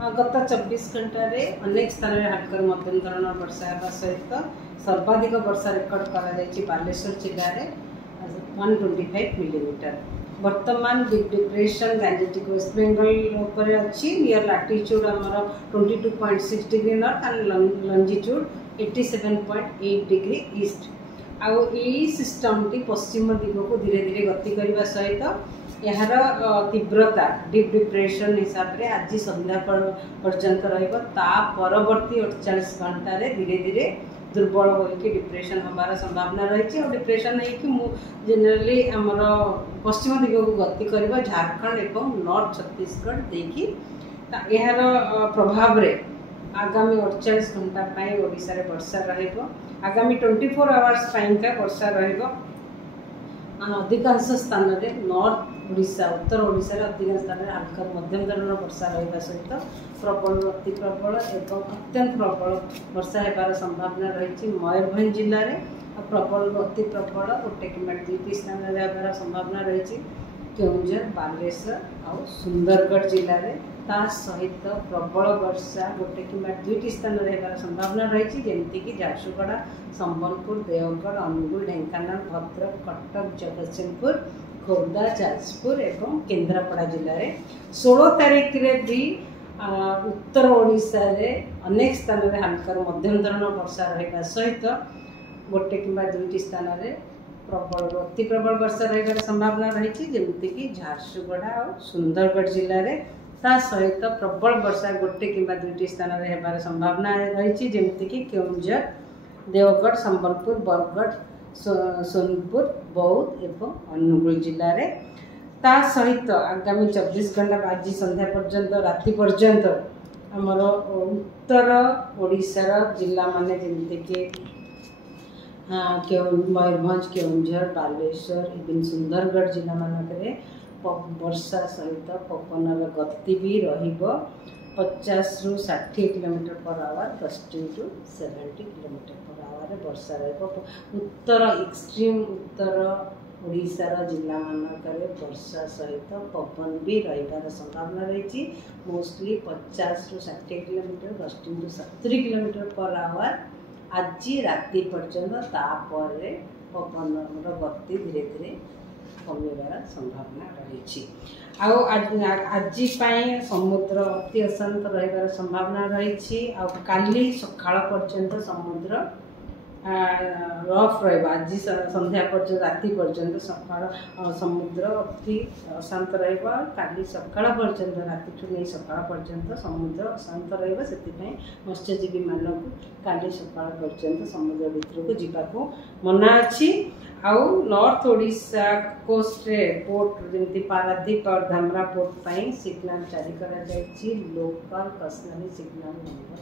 गत 24 घंटे अनेक स्थान में हल्का मध्यम धरण वर्षा होगा सहित सर्वाधिक वर्षा रेकर्ड कर बालेश्वर जिले में 125 मिलीमीटर। वर्तमान big depression Gangetic West Bengal अच्छी नियर लैटिट्यूड आमर 22.6 degree north and longitude 87.8 degree east. आउ यही सिस्टम टी पश्चिम दिग को धीरे धीरे गति करने सहित यार तीव्रता डीप डिप्रेशन हिसाब से आज संध्या पर्यंत परवर्ती 48 घंटे धीरे धीरे दुर्बल होकर डिप्रेशन हमार संभावना रही। और डिप्रेशन जेनेराली आमर पश्चिम दिग को गति कर झारखंड एवं नॉर्थ छत्तीसगढ़ देखिए यार प्रभाव रे आगामी 48 घंटा ओडिशा रे वर्षा रहिबो। आगामी 24 आवर्स का वर्षा रहिबो। अधिकांश स्थान में नॉर्थ ओडिशा उत्तर ओडिशा रे अधिकांश स्थान में हल्का मध्यम धरण वर्षा रहिबा सहित प्रबल अति प्रबल एवं अत्यंत प्रबल वर्षा होबार संभावना रही। मयूरभंज जिले में प्रबल अति प्रबल गोटे कि दुईटी स्थान में होबार संभावना रही। केउंझर बालेश्वर और सुंदरगढ़ जिले में सहित प्रबल वर्षा गोटे कि दुईटी स्थान में होबार संभावना रही। जमीक झारसुगुड़ा संबलपुर देवगढ़ अनुगुल ढेंकानाल भद्रक कटक जगतसिंहपुर खोर्धा जाजपुर एवं केन्द्रापड़ा जिले में 16 तारीख में भी उत्तर ओडिशा रे अनेक स्थान में हल्का मध्यम धरण वर्षा रहा सहित गोटे कि दुईटी स्थान में प्रबल अति प्रबल वर्षा रही संभावना रही। जमीक झारसुगुड़ा और सुंदरगढ़ जिले में सहित प्रबल वर्षा गोटे कि दुईटी स्थान में होबार संभावना रही। जमीक केउंझर देवगढ़ संबलपुर बरगढ़ सोनपुर बौद्ध एवं अनुगुल जिले में सहित आगामी 24 घंटा आज संध्या पर्यंत राति पर्यंत आमर उत्तर ओडिशार जिला माने जमीक मयूरभंज केउंझर बालेश्वर एवं सुंदरगढ़ जिला मानक वर्षा सहित पवनर गति भी रहिबो 50 ରୁ 60 kilometre per hour gusting to 70 kilometre per hour वर्षा रहिबो। उत्तर एक्सट्रीम उत्तर ओडिशार जिला मानक वर्षा सहित पवन भी रहिबार संभावना रही। मोस्टली 50 ରୁ 60 kilometre gusting to 70 kilometre per hour आज राति पर्यंत तापर पवन गति धीरे धीरे कमिबार संभावना रही। आज समुद्र अति अशांत रहिबार संभावना रही। काली सकाळ पर्यंत समुद्र रफ रही। संध्या पर्यंत राति पर्यंत सकाळ समुद्र अति अशांत रहिबा। काली सकाळ पर्यंत राति ठू नहीं सकाळ पर्यंत समुद्र अशांत रहिबा। सेतिपई मत्स्यजीवी मानक काली सकाळ पर्यंत समुद्र भितर को जीवाको मना अछि। आउ नॉर्थ ओडिशा कोस्ट रे पोर्ट जमी पारादीप और धामरा पोर्ट सिग्नल जारी करा लोकल पर्सनली सिग्नल नंबर